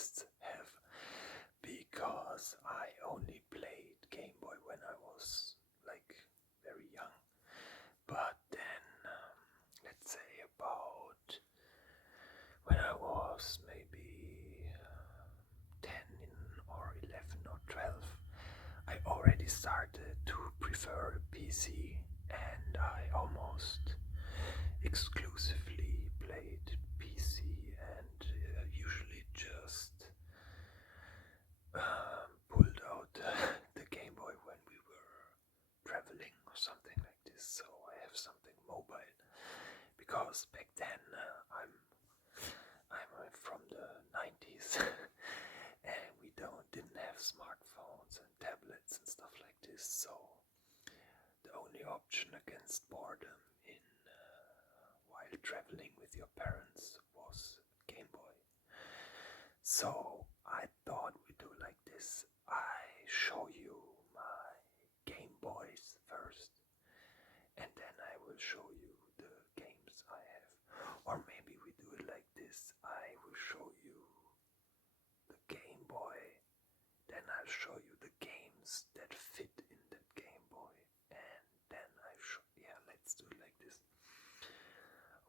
electronics have, because I only played Game Boy when I was like very young. But then, let's say about when I was maybe 10 or 11 or 12, I already started to prefer a PC, and I almost exclusively played PC, and usually just pulled out the Game Boy when we were traveling or something like this, so I have something mobile. Because back then I'm from the 90s and we didn't have smartphones and tablets and stuff like this, so the only option against boredom in while traveling with your parents was Game Boy. So I thought we do like this. I show you my Game Boys first, and then I will show you the games I have. Or maybe we do it like this. I will show you the Game Boy, then I'll show you the games that fit in that Game Boy, and then let's do it like this.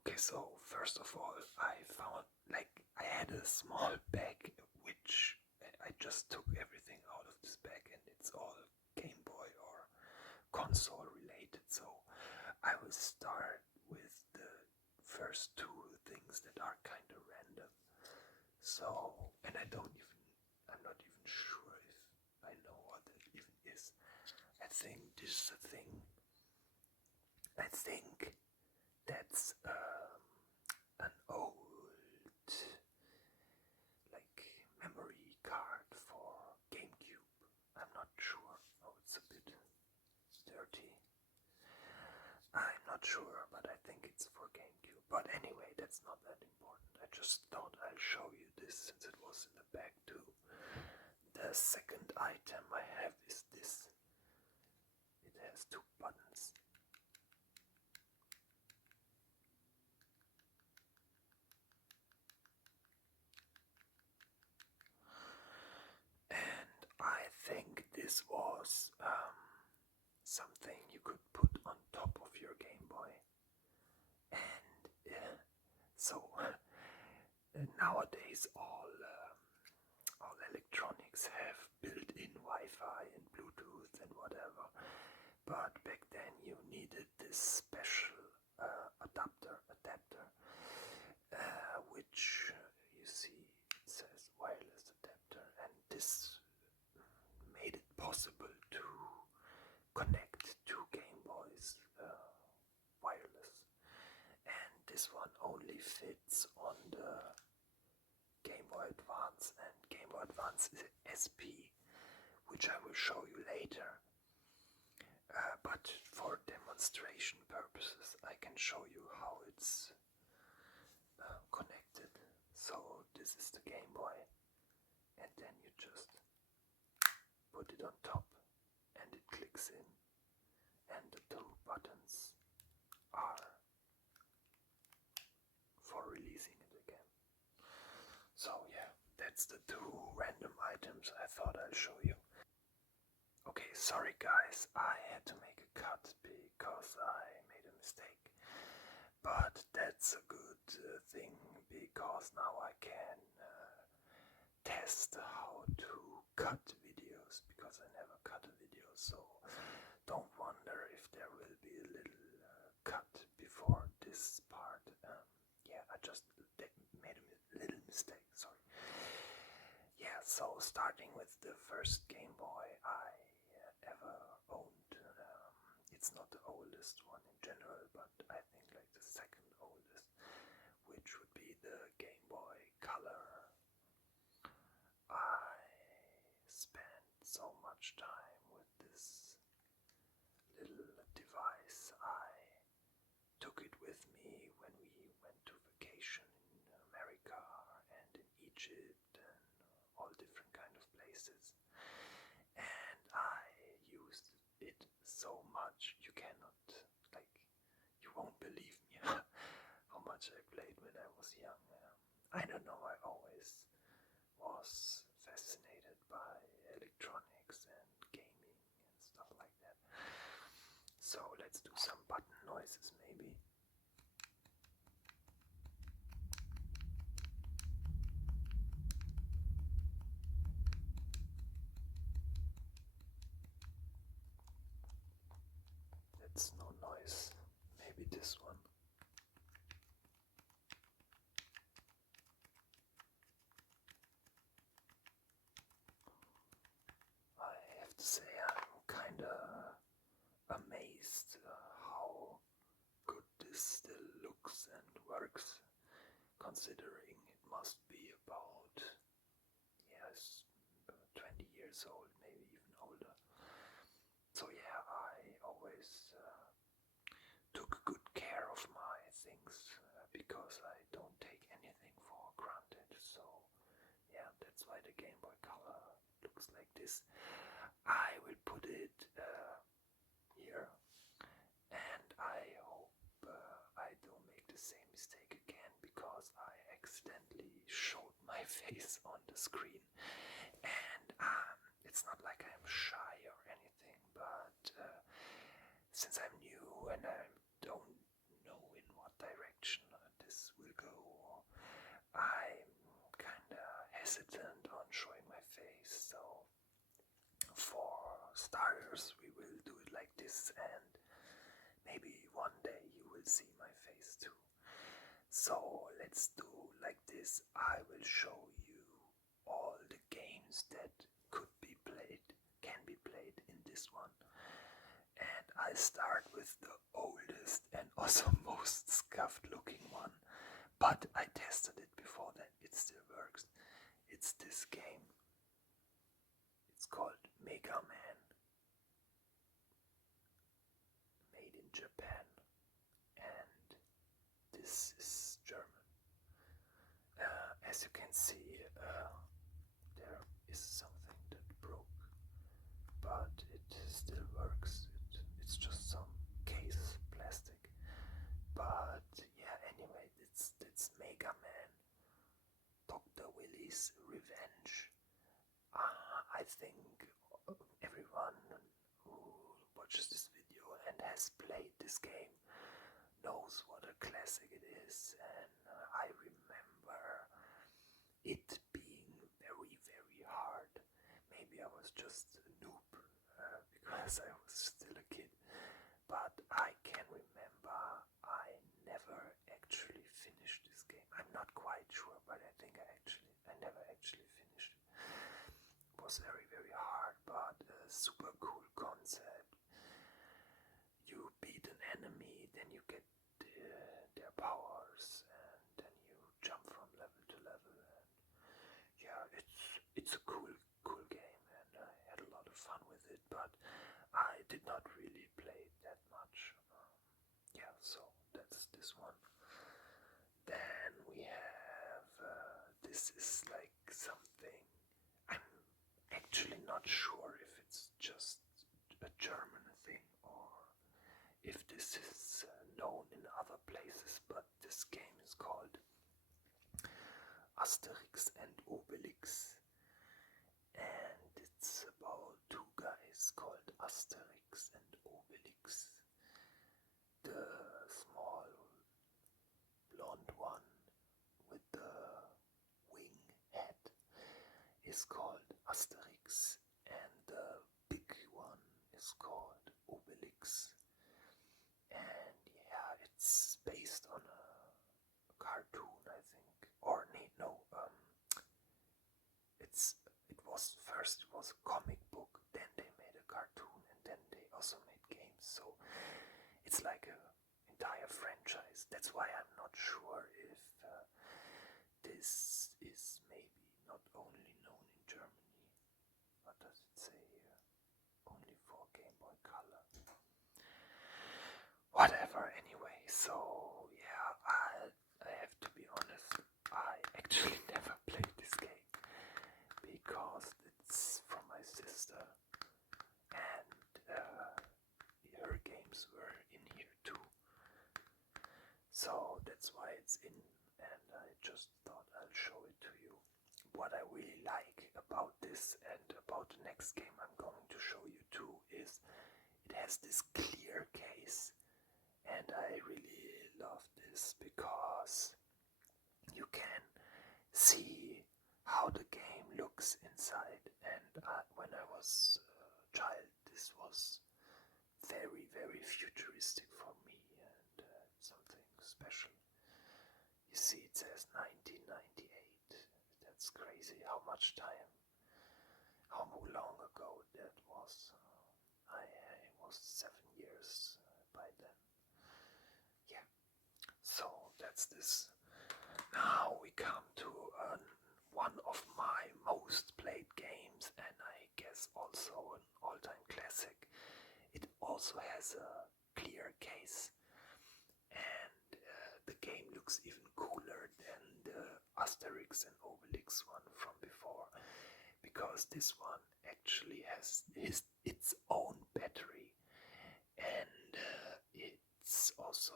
Okay, so first of all, I found, I had a small bag which I just took everything out of this bag, and it's all Game Boy or console related. So I will start with the first two things that are kind of random. So, and I'm not even sure if I know what that even is. I think this is a thing. I think that's an old memory card for GameCube. I'm not sure. Oh, it's a bit dirty. I'm not sure, but I think it's for GameCube. But anyway, that's not that important. I just thought I'll show you this since it was in the bag too. The second item I have is this. It has two buttons. And I think this was something you could put on top of your Game Boy. And so nowadays all electronics have built-in Wi-Fi and Bluetooth and whatever. But back then you needed this special adapter, which you see it says wireless adapter, and this made it possible to connect two Game Boys wireless. And this one only fits on the Game Boy Advance, and Game Boy Advance is SP, which I will show you later. But for demonstration purposes, I can show you how it's connected. So this is the Game Boy, and then you just put it on top, and it clicks in, and the two buttons are for releasing it again. So yeah, that's the two random items I thought I'll show you. Okay, sorry guys, I had to make a cut because I made a mistake. But that's a good thing, because now I can test how to cut videos, because I never cut a video, so don't wonder if there will be a little cut before this part. I just made a little mistake, sorry. Yeah, so starting with the first Game Boy I ever owned. It's not the oldest one in general, but I think like the second oldest, which would be the Game Boy Color. I spent so much time with this little device. I took it with me when we went to vacation in America and in Egypt and all different kind of places. And I used it so much, you cannot, you won't believe me how much I played when I was young. I don't know, I always was fascinated by electronics and gaming and stuff like that. So let's do some button noises maybe. That's no noise. Maybe this one. I have to say I'm kinda amazed how good this still looks and works, considering it must be about, yes, 20 years old, maybe even older. So yeah, I always took good care of my things because I don't take anything for granted. So yeah, that's why the Game Boy Color looks like this. I will put it here, and I hope I don't make the same mistake again, because I accidentally showed my face on the screen, and it's not like I'm shy or anything, but since I'm new and I don't know in what direction this will go, I'm kinda hesitant on showing my face. So for starters, we will do it like this, and maybe one day you will see my face too. So let's do like this. I will show you all the games that can be played in this one. And I start with the oldest and also most scuffed looking one. But I tested it before that, it still works. It's this game. It's called Mega Man. Made in Japan. And this is German. As you can see, there is something that broke, but it still works. It's just some case plastic. But yeah, anyway, it's Mega Man. Dr. Willy's Revenge. I think everyone who watches this video and has played this game knows what a classic it is, and I remember it being very, very hard. Maybe I was just a noob because I was still a kid, but I can remember I never actually finished this game. I'm not quite sure, but I think I never actually finished it. It was very, very hard, but a super cool concept. You beat an enemy, then you get their powers, and then you jump from level to level. And yeah, it's a cool game, and I had a lot of fun with it. But I did not really play it that much. Yeah, so that's this one. Then we have this is like something. I'm actually not sure if it's just a German thing or if this is known in other places, but this game is called Asterix and Obelix, and it's about two guys called Asterix and Obelix. The small blonde one with the wing head is called Asterix, and the big one is called Obelix. And yeah, it's based on a cartoon, I think, or no, it was a comic book, then they made a cartoon, and then they also made games. So it's like a entire franchise. That's why I'm not sure if this is maybe not only known in Germany. What does it say here? Only for Game Boy Color. Whatever, anyway. So yeah, I have to be honest. I actually never played this game because it's from my sister, and her games were in here too. So that's why it's in, and I just thought I'll show it to you. what I really like about this and about the next game I'm going to show you too is it has this clear case, and I really love this because you can see how the game looks inside. And when I was a child, this was very, very futuristic for me, and something special. You see, it says 1998. That's crazy. How much time? How long ago that was? I was 7 years by then. Yeah. So that's this. Now we come to one of my most played games, and I guess also an all-time classic. It also has a clear case, and the game looks even cooler than the Asterix and Obelix one from before, because this one actually has its own battery, and it's also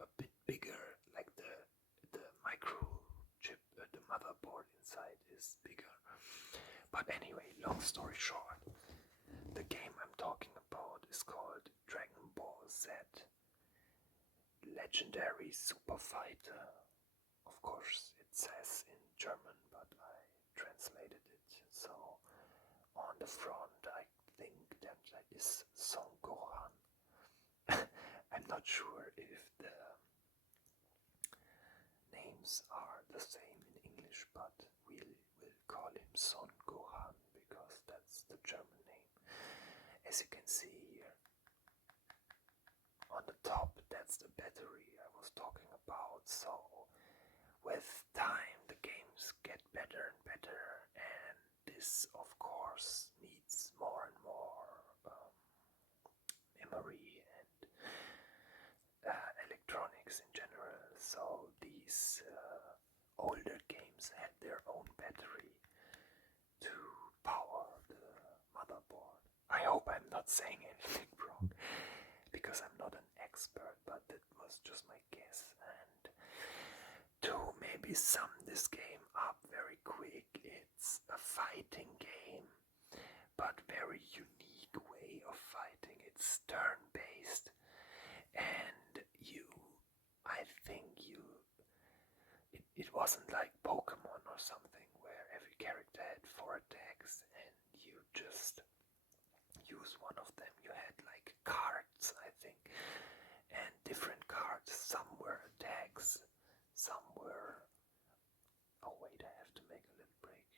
a bit bigger, like the microchip, the motherboard inside is bigger. But anyway, long story short, the game I'm talking about is called Dragon Ball Z Legendary Super Fighter. Of course, it says in German, but I translated it. So on the front, I think that is Son Gohan. I'm not sure if the names are the same in English, but we'll call him Son Gohan because that's the German name. As you can see here, on the top, that's the battery I was talking about. So with time, the games get better and better, and this, of course, needs more and more memory and electronics in general. So these older games had their own battery to power the motherboard. I hope I'm not saying anything wrong, because I'm not an expert, but that was just my guess. And to maybe sum this game up very quick, it's a fighting game, but very unique way of fighting. It's turn-based, and it wasn't like Pokemon or something where every character had 4 attacks and you just use one of them. You had like cards, I think, and different cards. Some were attacks, some were... Oh wait, I have to make a little break.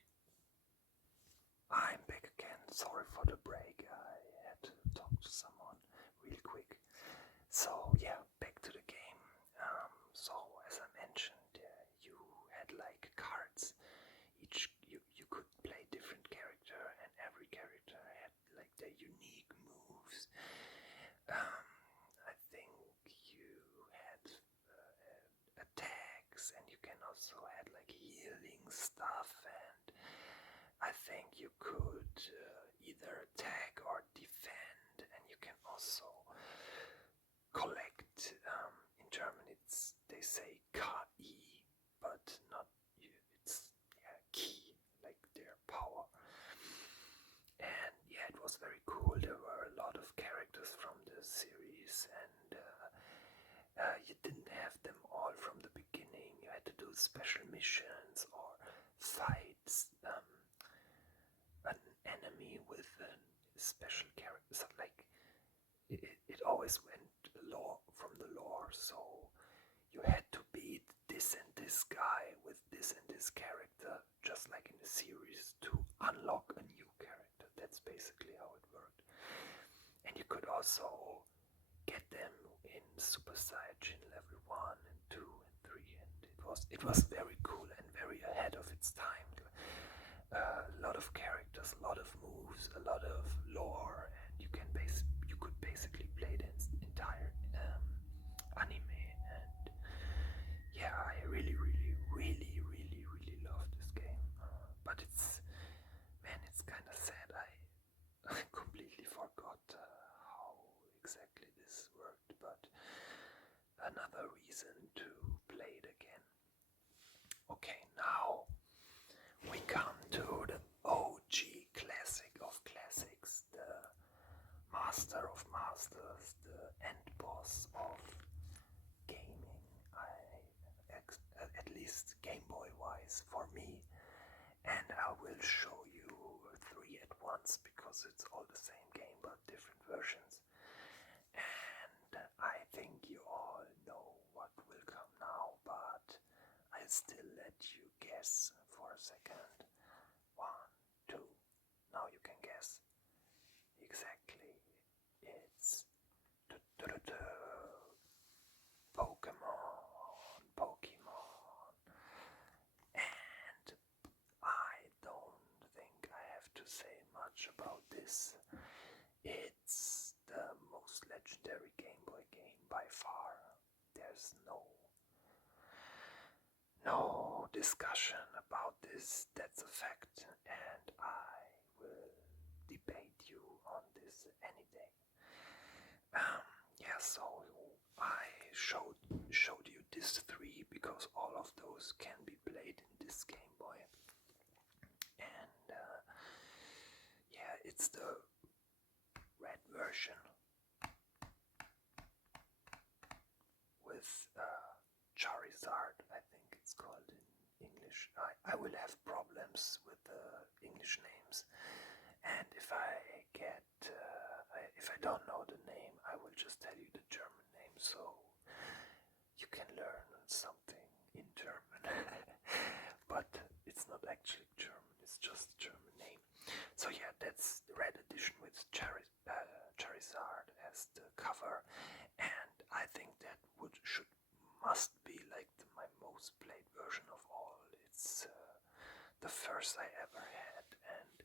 I'm back again. Sorry for the break. I had to talk to someone real quick. So yeah, back to the game. So as I mentioned, you had like cards. You could play different character, and every character had like their unique moves. I think you had attacks, and you can also had like healing stuff, and I think you could either attack or defend, and you can also collect. In German, they say KI, but not it's key, like their power. And yeah, it was very cool. There were a lot of characters from the series, and you didn't have them all from the beginning. You had to do special missions or fights an enemy with a special character. So like it always went from the lore. So you had to beat this and this guy with this and this character, just like in the series, to unlock a new character. That's basically how it worked. And you could also get them in Super Saiyajin level 1 and 2 and 3, and it was very cool and very ahead of its time. A lot of characters, a lot of moves, a lot of lore, and you could basically play the entire anime. And yeah, I really, really, really, really, really love this game. But it's kind of sad. I completely forgot how exactly this worked. But another reason to play it again. Okay, now we because it's all the same game but different versions. And I think you all know what will come now, but I'll still let you guess for a second. 1, 2, now you can guess. Exactly, it's Pokemon. And I don't think I have to say much about this. It's the most legendary Game Boy game by far. There's no discussion about this. That's a fact, and I will debate you on this any day. Yeah, so I showed you this 3 because all of those can be played in this Game Boy. And yeah, it's the red version with Charizard, I think it's called in English. I will have problems with the English names, and if I don't know the name, I will just tell you the German name, so you can learn something in German. But it's not actually German, it's just a German name. So yeah, that's the red edition with Charizard as the cover, and I think that must be like my most played version of all. It's the first I ever had, and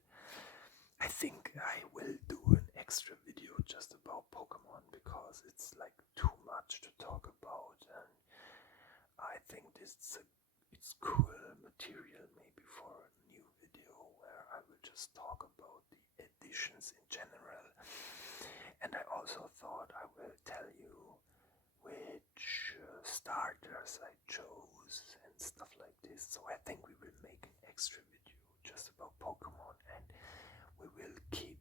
I think I will do an extra video just about Pokemon because it's like too much to talk about, and I think it's cool material maybe for a new video where I will just talk about the editions in general. And I also thought I will tell you which starters I chose and stuff like this. So I think we will make an extra video just about Pokemon, and we will keep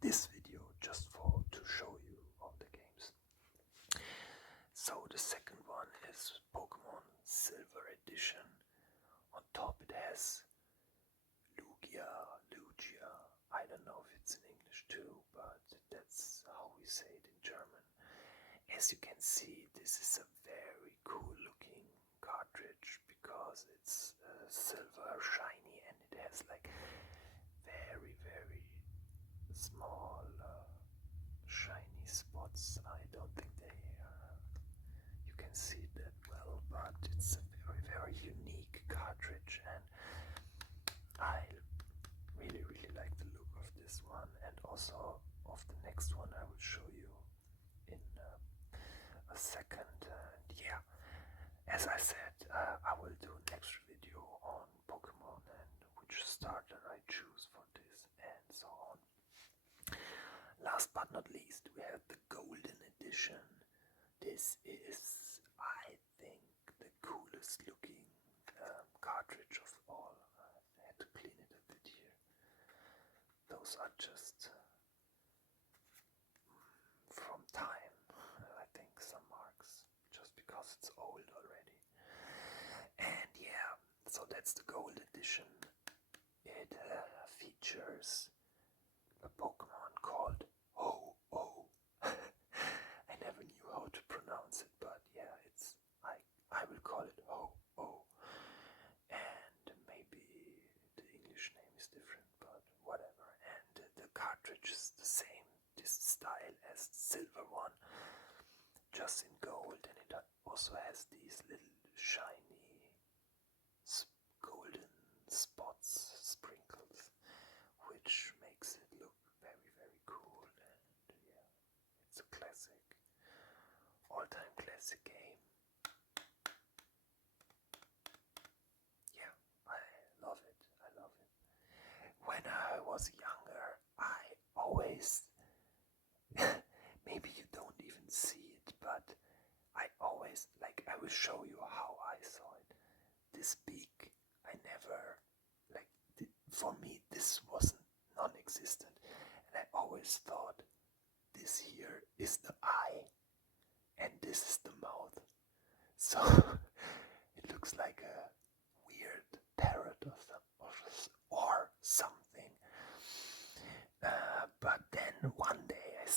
this video just to show you all the games. So the second one is Pokemon Silver Edition. On top it has Lugia, I don't know if it's in English too, but that's how we say it in German. As you can see, this is a very cool looking cartridge because it's silver, shiny, and it has like very, very small shiny spots. I don't think you can see that well, but it's a very, very unique cartridge, and I really, really like the look of this one, and also of the next one I will show you in a second. And yeah, as I said, I will do an extra video on Pokemon and which starter I choose for this and so on. Last but not least, we have the Golden Edition. This is, I think, the coolest looking cartridge of all. I had to clean it a bit here. Those are just from time, I think, some marks, just because it's old already. And yeah, so that's the Gold Edition. It features a Pokemon called Ho-Oh. I never knew how to pronounce it, but yeah, I will call it Ho-Oh. And maybe the English name is different, but whatever. And the cartridge is the same, this style as the silver one, just in gold, and it also has these little shiny golden spots, sprinkles, which makes it look very, very cool. And yeah, it's a classic, all-time classic game. Yeah, I love it. When I was younger, I always maybe you don't even see it, but I always, like, I will show you how I saw it. This beak, I never, like, for me, this wasn't non-existent. And I always thought, this here is the eye, and this is the mouth. So, it looks like a weird parrot or something.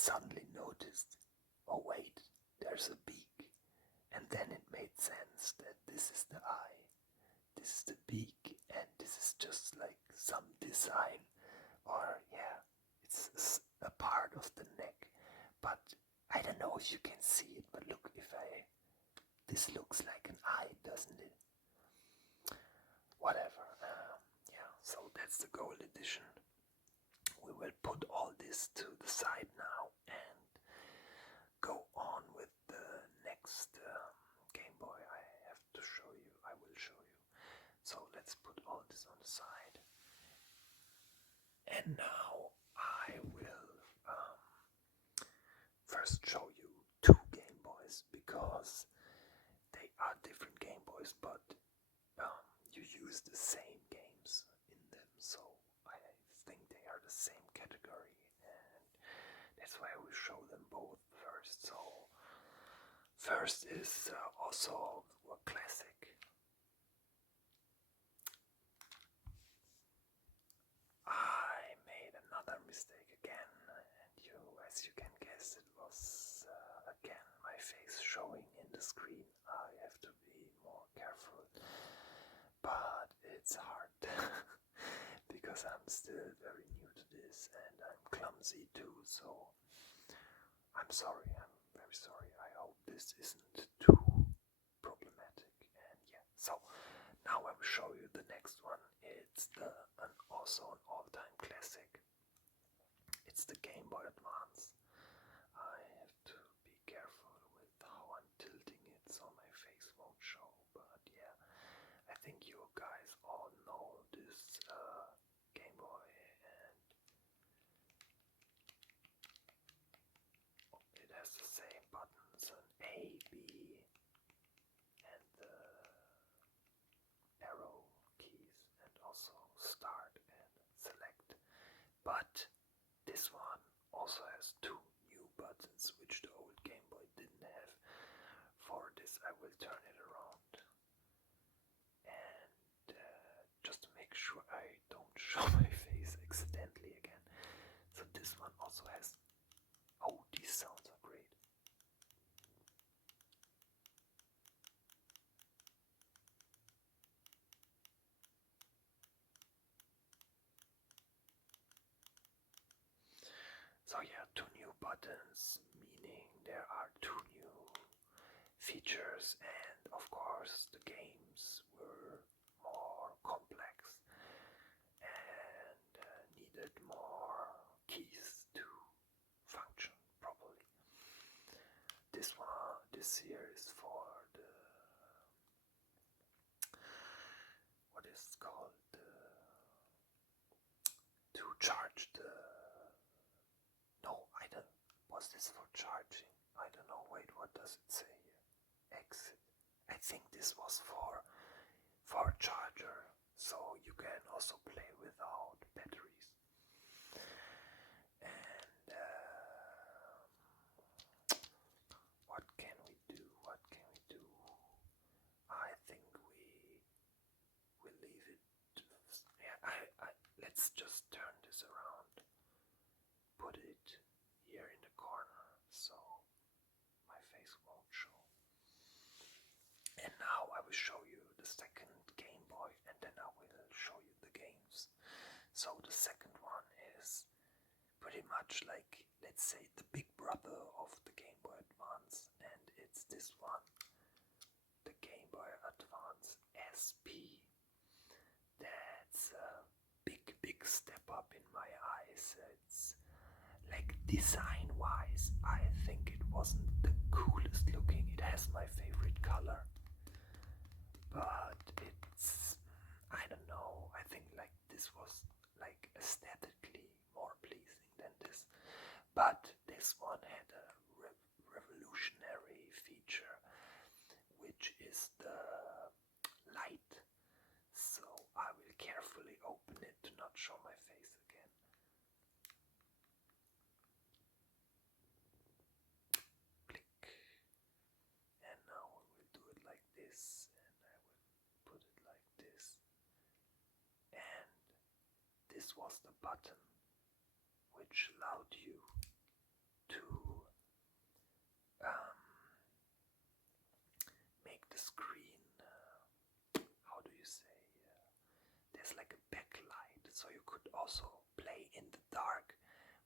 suddenly noticed, oh wait, there's a beak. And then it made sense that this is the eye, this is the beak, and this is just like some design, or yeah, it's a part of the neck. But I don't know if you can see it, but look, this looks like an eye, doesn't it? Whatever. Yeah, so that's the gold edition. We will put all this to the side now and go on with the next Game Boy. I have to show you. I will show you. So let's put all this on the side. And now I will first show you two Game Boys because they are different Game Boys, but you use the same games in them, so I think they are the same category, and that's why I will show them both first. So first is also a classic. I made another mistake again, and as you can guess, it was again my face showing in the screen. I have to be more careful, but it's hard because I'm still very new to this and I'm clumsy too, so I'm sorry, I'm very sorry. I hope this isn't too problematic. And yeah, so now I will show you the next one. It's also an all-time classic. It's the Game Boy Advance. I have to be careful with how I'm tilting it so my face won't show, but yeah, I think you guys all know this Game Boy, and it has the same buttons, an A, B, and the arrow keys, and also start and select. But this one also has two new buttons, which the old Game Boy didn't have. For this, I will turn it around, and just to make sure I don't show my face accidentally again. So this one also has. Oh, these sounds are great. So yeah, two new buttons, meaning there are two new features, and of course the games were more complex and needed more keys to function properly. This here is for the, what is it called, to charge the, no, I don't, was this for charging? I don't know, wait, what does it say here? Exit. I think this was for a charger, so you can also play without batteries. And what can we do? What can we do? I think we leave it. Yeah, let's just turn this around. Put it here in the corner so my face won't show. And now I will show you the second Game Boy, and then I will show you the games. So the second one is pretty much like, let's say, the big brother of the Game Boy Advance, and it's this one, the Game Boy Advance SP. That's a big step up in my eyes. It's like design-wise, I think it wasn't the coolest looking. It has my favorite color, but it's, I don't know, I think like this was like aesthetically more pleasing than this. But this one had a revolutionary feature, which is the light. So I will carefully open it to not show my face again. Click. And now we will do it like this, and I will put it like this. And this was the button which allowed you to um, make the screen, how do you say, there's like a backlight, so you could also play in the dark,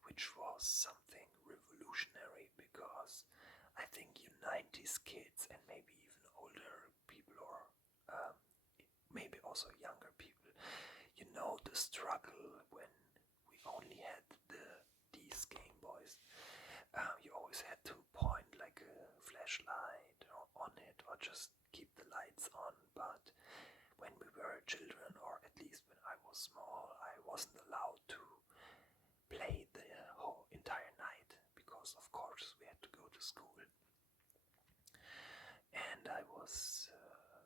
which was something revolutionary, because I think you 90s kids and maybe even older people, or maybe also younger people, you know the struggle when we only had these Game Boys. You always had to point like a flashlight on it, or just keep the lights on. But when we were children, or at least when I was small, I wasn't allowed to play the whole entire night, because of course we had to go to school. And I was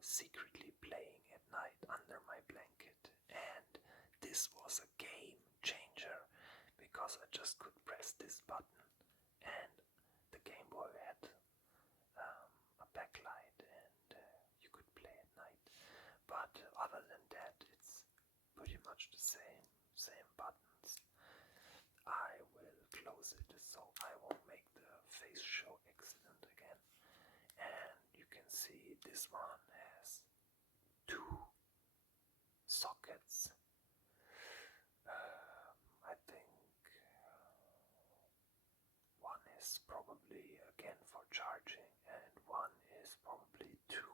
secretly playing at night under my blanket, and this was a game changer, because I just could press this button and the Game Boy had a backlight, and you could play at night. But other than that, it's pretty much the same buttons. I will close it so I won't make the face show accident again. And you can see this one has two sockets. I think one is probably again for charging, and one is probably to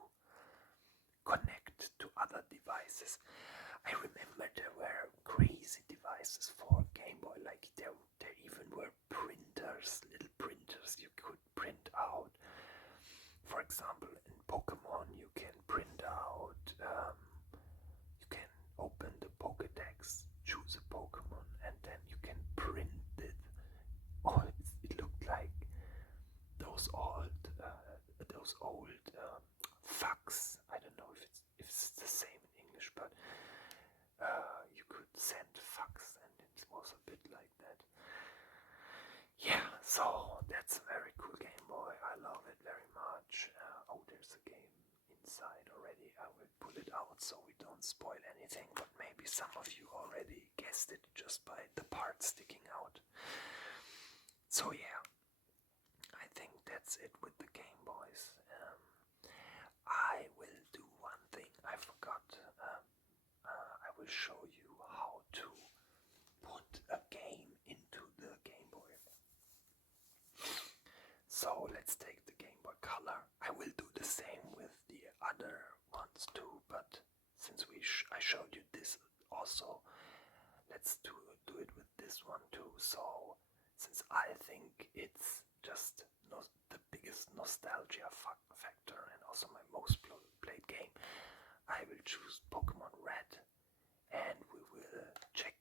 connect to other devices. I remember there were crazy devices for Game Boy, like there even were printers, little printers you could print out. For example, in Pokemon you can print out, you can open the Pokédex, choose a Pokemon, and then you can print it. Oh, it looked like those old fax. I don't know if it's the same in English, but you could send fax, and it was a bit like that. Yeah, so that's a very cool Game Boy. I love it very much. Oh, there's a game inside already. I will pull it out so we don't spoil anything, but maybe some of you already guessed it just by the parts sticking out. So yeah, I think that's it with the Game Boys. I will do one thing I forgot. I will show you how to put a game into the Game Boy. So let's take the Game Boy Color. I will do the same with the other ones too, but since I showed you this also, let's do it with this one too. So since I think it's just the biggest nostalgia factor and also my most played game, I will choose Pokemon Red, and we will check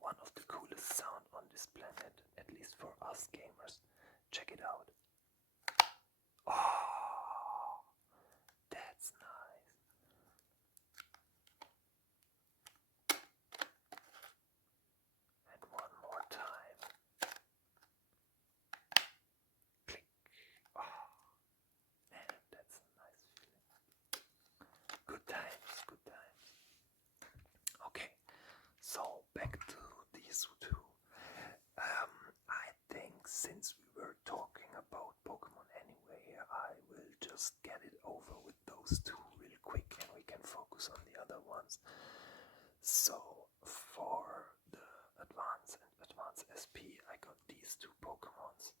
one of the coolest sound on this planet, at least for us gamers. Check it out. Oh, that's nice. And one more time. Click. Oh, man, that's a nice feeling. Good times, good times. Okay, so back to these two. I think since we were talking about Pokemon anyway, I will just get it over with those two real quick, and we can focus on the other ones. So for the Advance and Advance SP, I got these two Pokemons.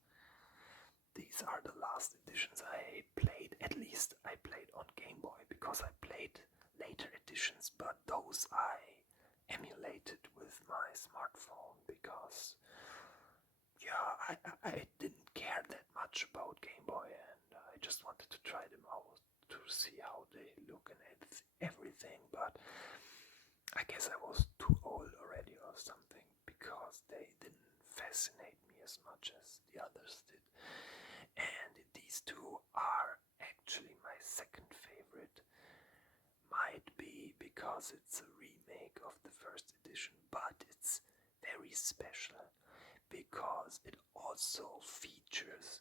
These are the last editions I played. At least I played on Game Boy, because I played later editions, but those I emulated with my smartphone, because I didn't care that much about Game Boy, and I just wanted to try them out to see how they look and everything, but I guess I was too old already or something, because they didn't fascinate me as much as the others did. And these two are actually my second favorite. Might be because it's a remake of the first edition, but it's very special because it also features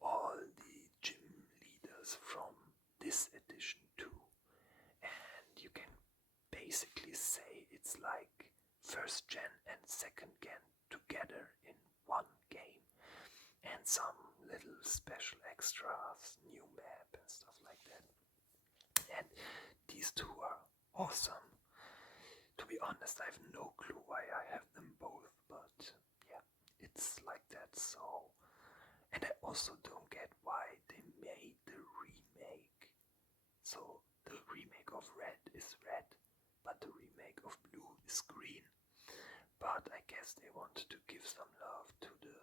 all the gym leaders from this edition too. And you can basically say it's like first gen and second gen together in one game. some little special extras, new map and stuff like that. And these two are awesome. To be honest, I have no clue why I have them both, but yeah, it's like that. So, and I also don't get why they made the remake. So the remake of Red is red, but the remake of Blue is green. But I guess they wanted to give some love to the,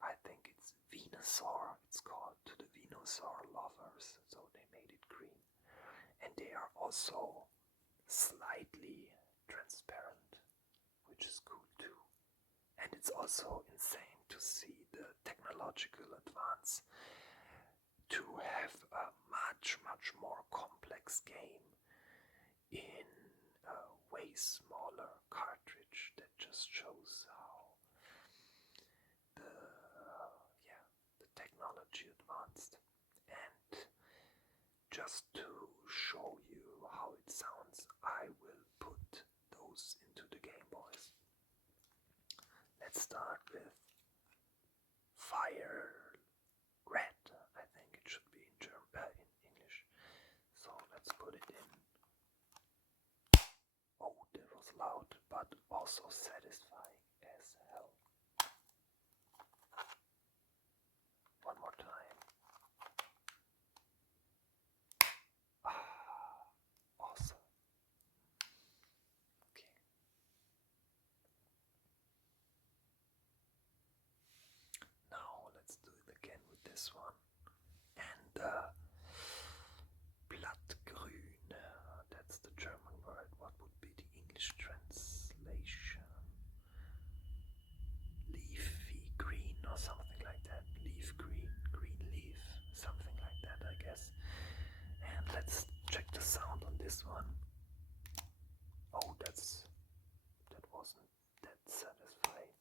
I think it's Venusaur, it's called, to the Venusaur lovers, so they made it green. And they are also slightly transparent, which is cool too. And it's also insane to see the technological advance to have a much more complex game in a way smaller cartridge. That just shows how the technology advanced. And just to show you how it sounds, I will put those into the Game Boys. Let's start with Fire Red. I think it should be in English. So let's put it in. Oh, that was loud, but also satisfying as hell. One more time. Awesome. Okay. Now let's do it again with this one. And Blattgrün, that's the German word. What would be the English translation? Leafy green or something like that. Leaf green, green leaf, something like that, I guess. And let's check the sound on this one. Oh, that wasn't that satisfying.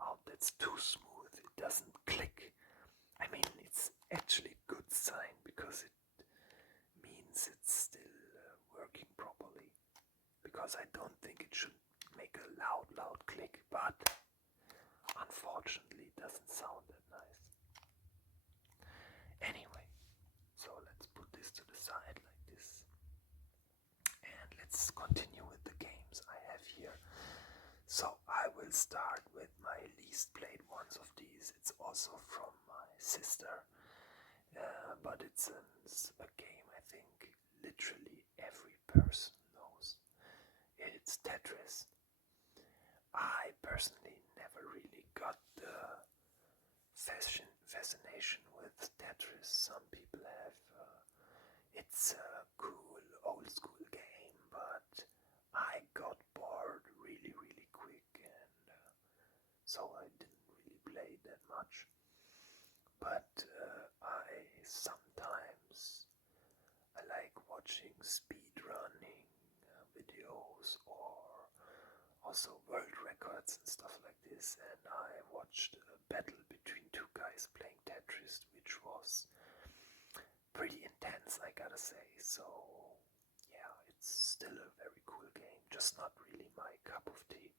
Oh, that's too smooth. It doesn't click. I mean, it's actually a good sign because it means it's still working properly. Because I don't think it should make a loud click, but unfortunately it doesn't sound that nice. Anyway, so let's put this to the side like this. And let's continue with the games I have here. So I will start with my least played ones of these. It's also from my sister, but it's a game I think literally every person knows. It's Tetris. I personally never really got the fascination with Tetris. Some people have. It's a cool old school game, but I got bored really quick, and so I didn't really play that much. But I sometimes I like watching speedrunning videos or also world records and stuff like this, and I watched a battle between two guys playing Tetris, which was pretty intense, I gotta say. So yeah, it's still a very cool game, just not really my cup of tea.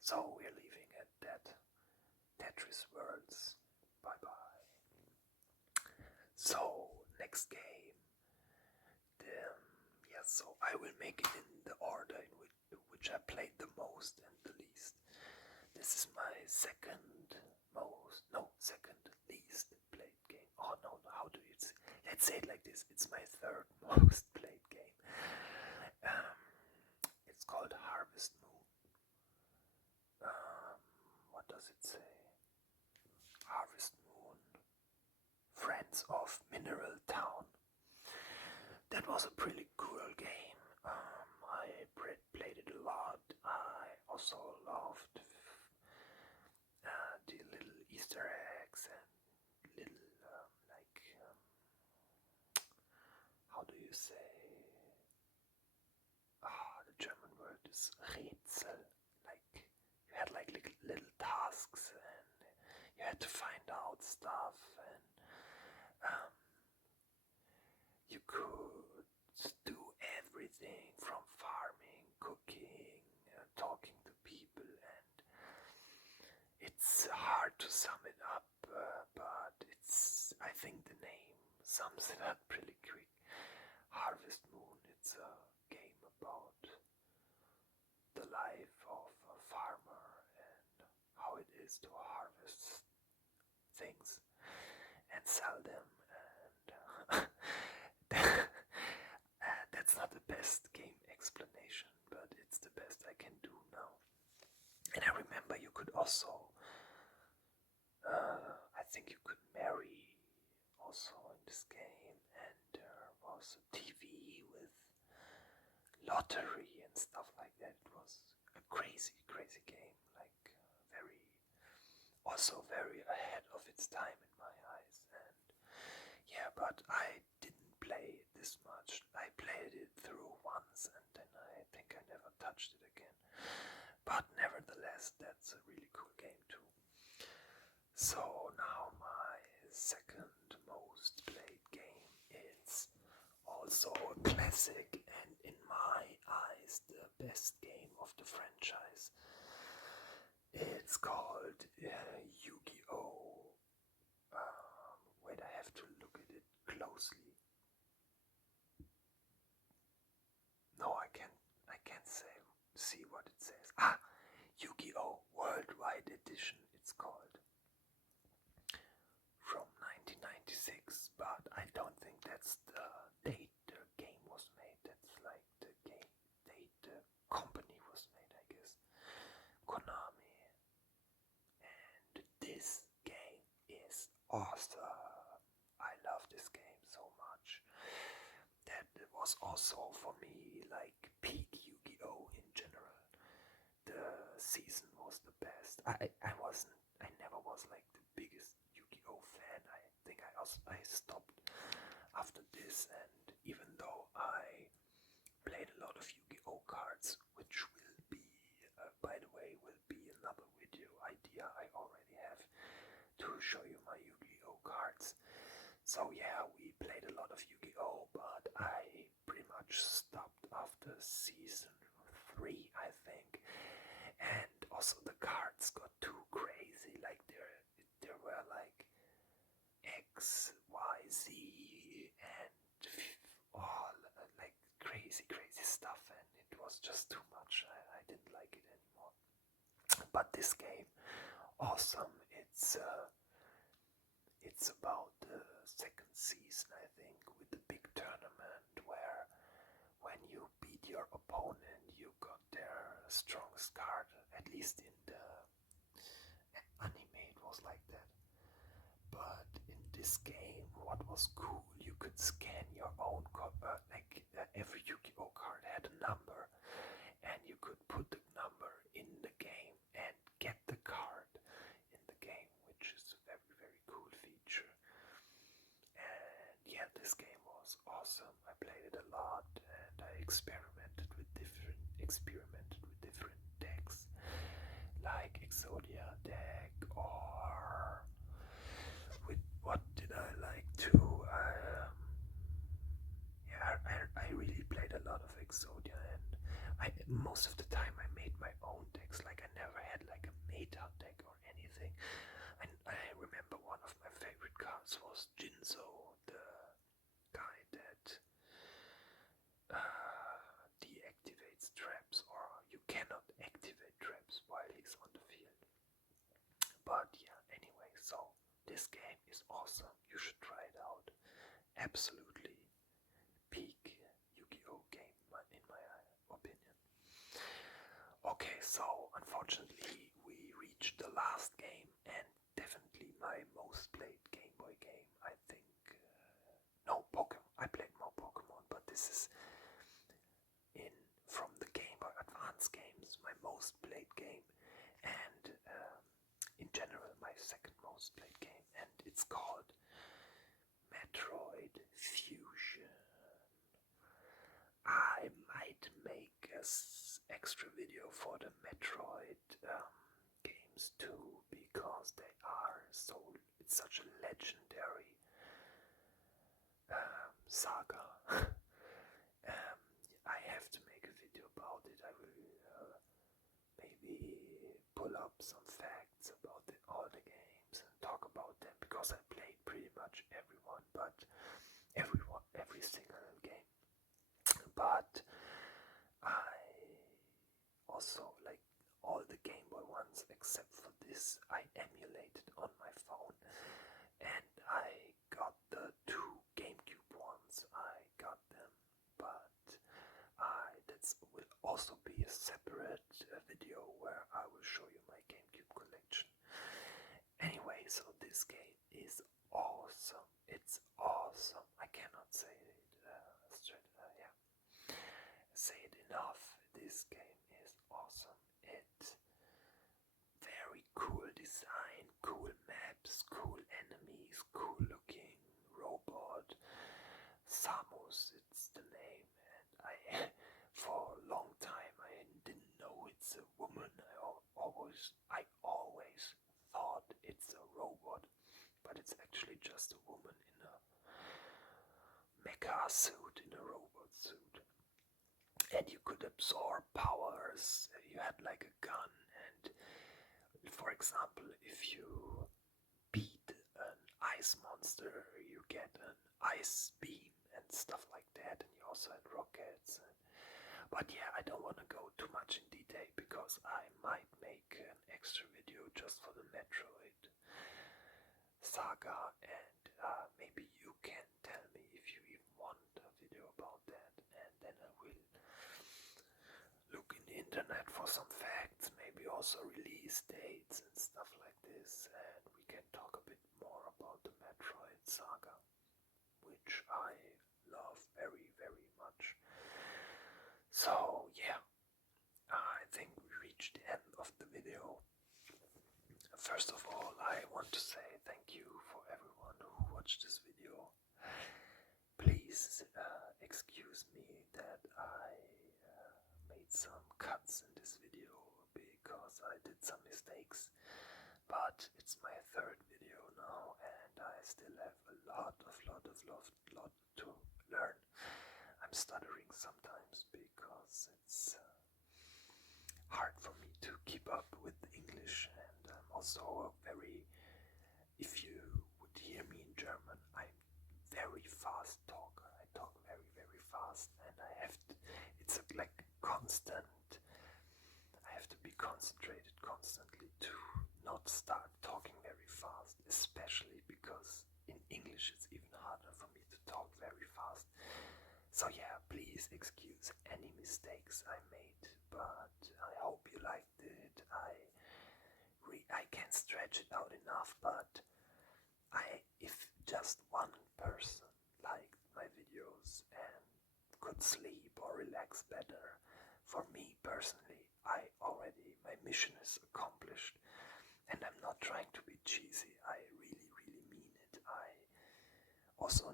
So we're leaving at that. Tetris Worlds. Bye bye. So next game. So I will make it in the order in which I played the most and the least. This is my second least played game. Oh no, how do you say? Let's say it like this. It's my third most played game. It's called Harvest Moon. What does it say? Harvest Moon. Friends of Mineral Town. That was a pretty cool game. I played it a lot. I also loved the little Easter eggs and little how do you say? The German word is Rätsel. Like you had like little tasks and you had to find out stuff, and you could do everything from farming, cooking, talking to people, and it's hard to sum it up, but I think the name sums it up pretty quick. Harvest Moon, it's a game about the life of a farmer and how it is to harvest things and sell them, and that's not the best game explanation, but it's the best I can do now. And I remember you could also, I think you could marry also in this game, and there was a TV with lottery and stuff like that. It was a crazy, crazy game, like also very ahead of its time in my eyes. And yeah, but I didn't play it this much. I played it through once, and then I think I never touched it again. But nevertheless, that's a really cool game too. So now my second most played game is also a classic, and in my eyes the best game of the franchise. It's called Yu-Gi-Oh! Wait, I have to look at it closely. No, I can't see what it says. Yu-Gi-Oh! Worldwide Edition, it's called. From 1996, but I don't think that's the date the game was made. That's like the date the company was made, I guess. Konami. And this game is awesome. I love this game so much. That was also for me like peak Yu-Gi-Oh! In general. The season was the best. I never was like the biggest Yu-Gi-Oh! Fan. I think I stopped after this, and even though I played a lot of Yu-Gi-Oh! Cards, which will be, by the way, will be another video idea I already have to show you my Yu-Gi-Oh! Cards. So yeah, we played a lot of Yu-Gi-Oh! But I pretty much stopped after season 3, I think. And also the cards got too crazy, like there were like X, Y, Z, and all like crazy stuff, and it was just too much. I didn't like it anymore. But this game, awesome. It's about the second season, I think, with the big tournament where when you beat your opponent, you got their strongest card. At least in the anime, it was like that. But in this game, what was cool, you could scan your own every Yu-Gi-Oh! Card had a number, and you could put the number in the game and get the card in the game, which is a very, very cool feature. And yeah, this game was awesome. I played it a lot, and I experimented with different decks, like Exodia deck, or with what did I like to? I really played a lot of Exodia, and most of the time I made my own decks. Like I never had like a meta deck or anything. I remember one of my favorite cards was Jinzo, the guy that deactivates traps, or you cannot activate traps while he's on the field. But yeah, anyway, so this game is awesome. You should try it out. Absolutely peak Yu-Gi-Oh! Game in my opinion. Okay, so unfortunately we reached the last game, and definitely my most played Game Boy game. I think no Pokemon. I played more Pokemon, but this is from the Game Boy Advance games my most played game, and in general my second most played game, and it's called Metroid Fusion. I might make an extra video for the Metroid games too, because they are it's such a legendary saga. I have to make a video about it. I will maybe pull up some facts about all but I also like all the Game Boy ones except for this. I emulated on my phone, and I got the two GameCube ones. I got them, but that will also be a separate video where I will show you my GameCube collection. Anyway, so this game is awesome. It's awesome. I cannot say it say it enough. This game is awesome. It's very cool design, cool maps, cool enemies, cool looking robot. Samus, it's the name, and I for a long time I didn't know it's a woman. I always thought it's a robot, but it's actually just a woman in a mecha suit, in a robot suit. And you could absorb powers. You had like a gun, and for example, if you beat an ice monster, you get an ice beam and stuff like that, and you also had rockets. But yeah, I don't want to go too much in detail because I might make an extra video just for the Metroid saga, and maybe you can tell me if you even want a video about that, and then I will look in the internet for some facts, maybe also release dates and stuff like this, and we can talk a bit more about the Metroid saga, which I love very, very much. So yeah, I think we reached the end of the video. First of all, I want to say thank you for everyone who watched this video. Please excuse me that I made some cuts in this video because I did some mistakes, but it's my third video now and I still have a lot to learn. I'm stuttering sometimes because it's hard for me to keep up with English, and I'm also if you would hear me in German, I'm very fast talker. I talk very, very fast, and it's like constant. I have to be concentrated constantly to not start talking very fast, especially because in English it's even harder for me to talk very fast. So yeah, please excuse any mistakes I made, but I hope you liked it. I can't stretch it out enough, but if just one person liked my videos and could sleep or relax better, for me personally, my mission is accomplished, and I'm not trying to be cheesy. I really, really mean it. I also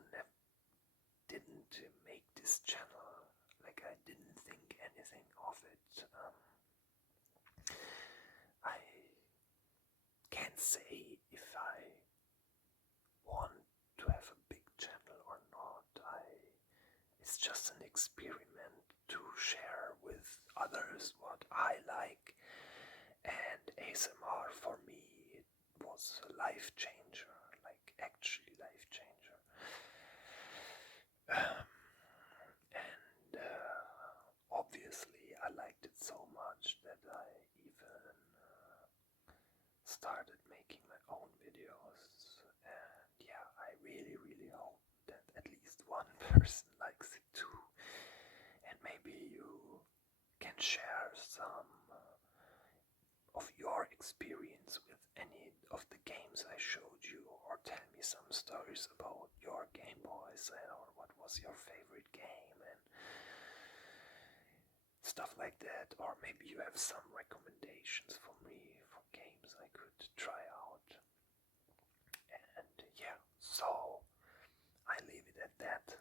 didn't make this channel, like I didn't think anything of it. I can't say if I want to have a big channel or not. It's just an experiment to share with others what I like, and ASMR for me it was a life changer, like actually life changer. And obviously I liked it so much that I even started making my own videos, and yeah, I really, really hope that at least one person likes it too, and maybe you can share some of your experience with any of the games I showed you, or tell me some stories about your Game Boys, or what was your favorite game and stuff like that, or maybe you have some recommendations for me for games I could try out. And yeah, so I leave it at that.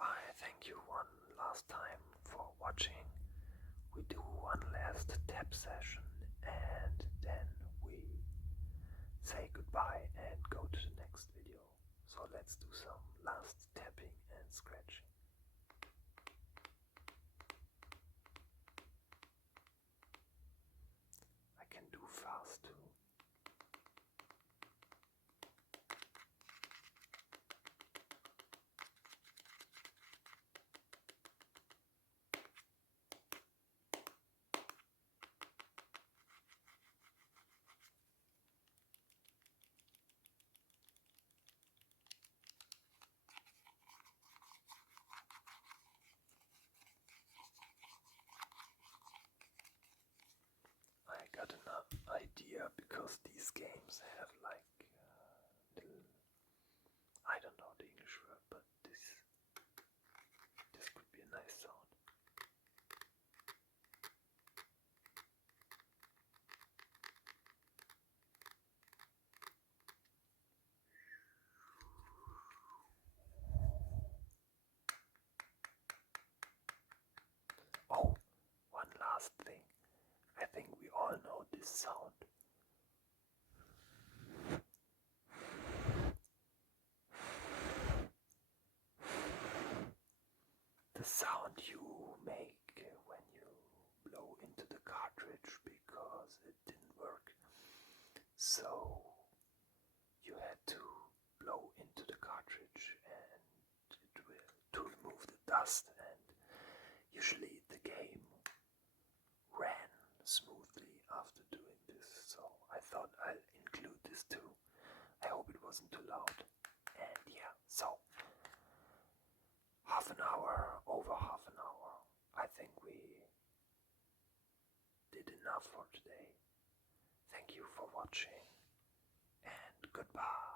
I thank you one last time for watching. We do one last tap session and then we say goodbye and go to the next video. So let's do some last tapping and scratching. I can do fast too. got an idea because these games have like little, I don't know the English word, but this could be a nice sound. Oh, one last thing. I think we all know this sound. The sound you make when you blow into the cartridge because it didn't work. So you had to blow into the cartridge and to remove the dust, and usually the game ran smoothly after doing this, so I thought I'll include this too. I hope it wasn't too loud. And yeah, so over half an hour. I think we did enough for today. Thank you for watching and goodbye.